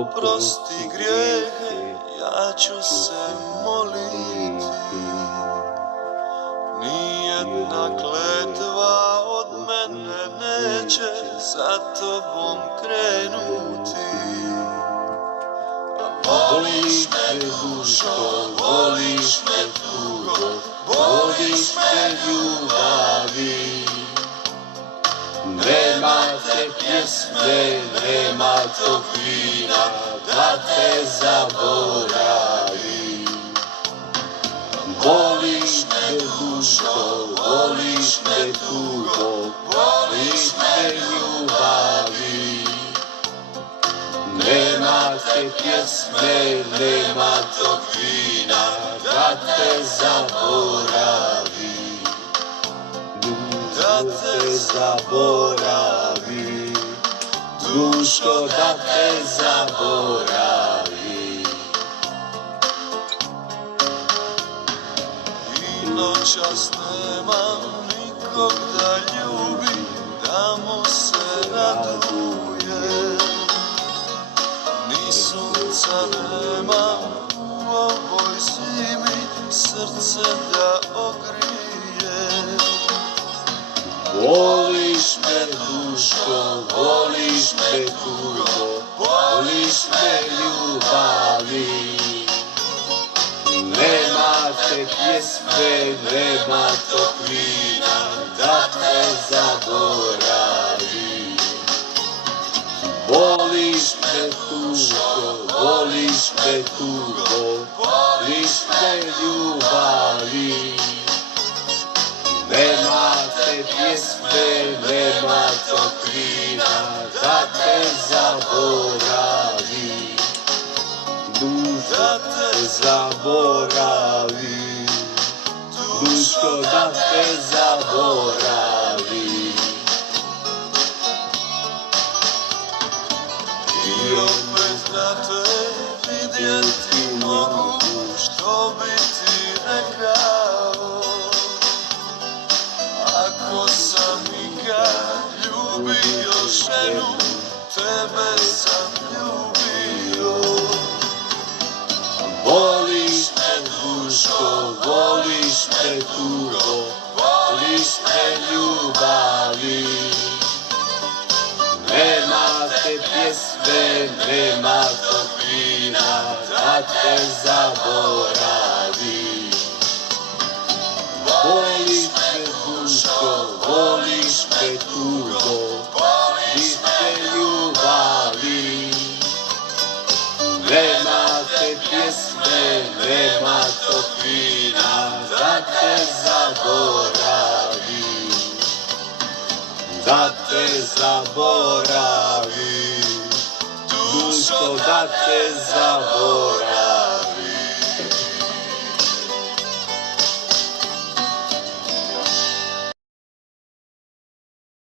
oprosti grijehe, ja ću se moliti. Nijedna kletva od mene neće za tobom krenuti. Voliš me dušo, voliš me tugo, voliš me ljubavi. Nema te pjesme, nema tog vina, da te zaboravi. Voliš me dušo, voliš me tugo, voliš me ljubavi. Nema te pjesme, nema tog vina, da te zaboravi. Da te zaboravi, dušo, da te zaboravi. I noćas nemam nikog da ljubi, da mu se raduje. Ni sunca nema u ovoj zimi, srce da ogrije. Voliš me dušo, voliš me tugo, voliš me ljubavi. Nema te pjesme, nema tog vina, da te zaboravi. Voliš me dušo, voliš me tugo, voliš me ljubavi. Nema te pjesme, nema tog vina, da te zaboravi. Da te zaboravi, duško, da te zaboravi. I opet da te vidjeti mogu, što bi ti rekao. Ako sam ikad ljubio ženu, tebe sam ljubio. Voliš me dušo, voliš me tugo, voliš me ljubavi. Nema te pjesme, nema tog vina, da te zaboravi. Voliš me dušo, voliš me tugo, voliš me ljubavi. Nema te pjesme, nema tog vina, da te zaboravi. Da te zaboravi, dušo, da te zaboravi.